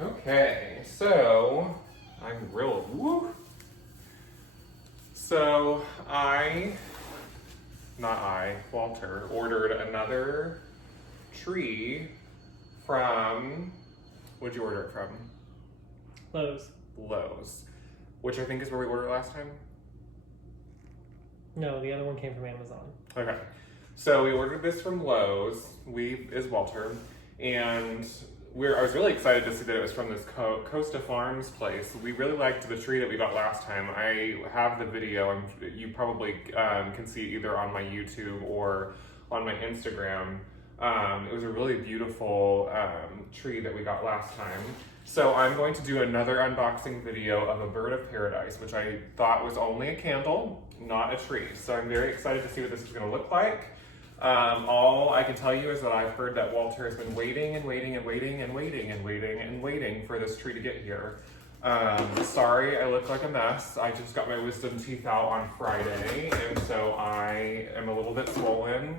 Okay, so I'm real woo. So Walter ordered another tree from, where'd you order it from? Lowe's, which I think is where we ordered last time. No, the other one came from Amazon. Okay, so we ordered this from Lowe's. We is Walter, and I was really excited to see that it was from this Costa Farms place. We really liked the tree that we got last time. I have the video, you probably can see it either on my YouTube or on my Instagram. It was a really beautiful tree that we got last time. So I'm going to do another unboxing video of a bird of paradise, which I thought was only a candle, not a tree. So I'm very excited to see what this is going to look like. All I can tell you is that I've heard that Walter has been waiting for this tree to get here. Sorry, I look like a mess. I just got my wisdom teeth out on Friday, and so I am a little bit swollen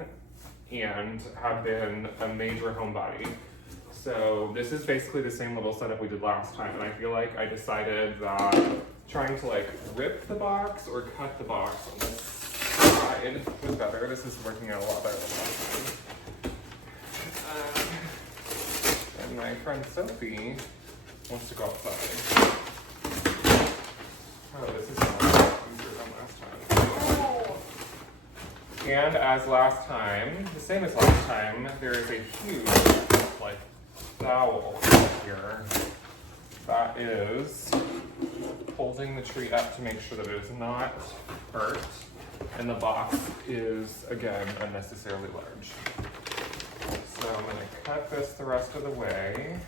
and have been a major homebody. So this is basically the same little setup we did last time, and I feel like I decided that trying to like rip the box or cut the box on this side was better. This is working out a lot better than last time. And my friend Sophie wants to go outside. Oh, this is easier than last time. And as last time, the same as last time, there is a huge like dowel here that is holding the tree up to make sure that it is not hurt. And the box is, again, unnecessarily large. So I'm gonna cut this the rest of the way.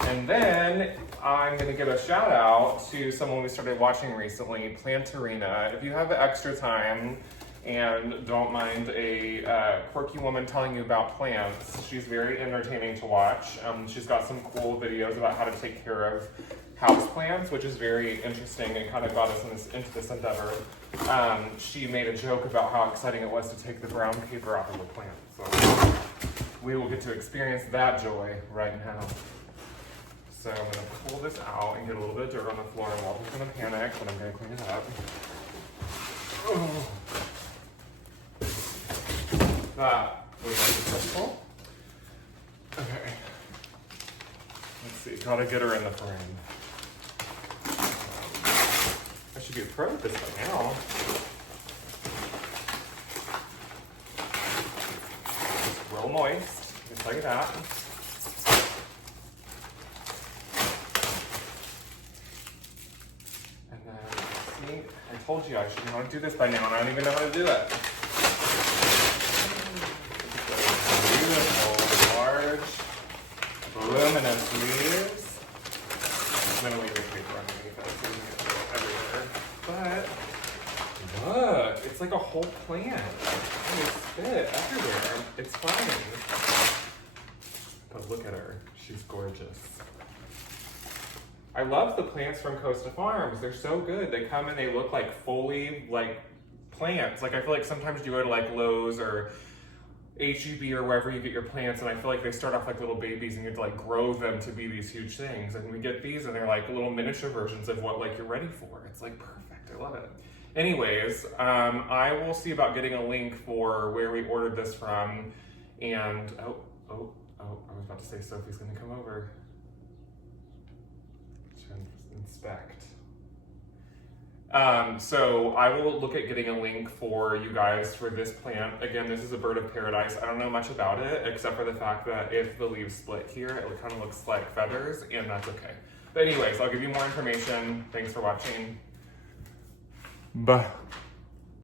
And then I'm gonna give a shout out to someone we started watching recently, Plantarina. If you have extra time and don't mind a quirky woman telling you about plants, she's very entertaining to watch. She's got some cool videos about how to take care of house plants, which is very interesting and kind of got us into this endeavor. She made a joke about how exciting it was to take the brown paper off of the plant. So we will get to experience that joy right now. So I'm gonna pull this out and get a little bit of dirt on the floor, and Walter's gonna panic, but I'm gonna clean it up. Oh. That was unsuccessful. Okay. Let's see, gotta get her in the frame. I should be a pro at this by now. It's real moist, just like that. And then, see, I told you I should know how to do this by now, and I don't even know how to do it. Beautiful, large, voluminous leaves. I'm gonna leave the paper underneath that so you can get it everywhere. But look, it's like a whole plant. It spit everywhere. It's fine. But look at her. She's gorgeous. I love the plants from Costa Farms. They're so good. They come and they look like fully like plants. Like I feel like sometimes you go to like Lowe's or HEB or wherever you get your plants, and I feel like they start off like little babies and you have to like grow them to be these huge things. And we get these and they're like little miniature versions of what like you're ready for. It's like perfect. I love it. Anyways, I will see about getting a link for where we ordered this from. And oh, I was about to say Sophie's gonna come over to inspect. So I will look at getting a link for you guys for this plant. Again, this is a bird of paradise. I don't know much about it, except for the fact that if the leaves split here, it kind of looks like feathers, and that's okay. But anyways, I'll give you more information. Thanks for watching. Bye.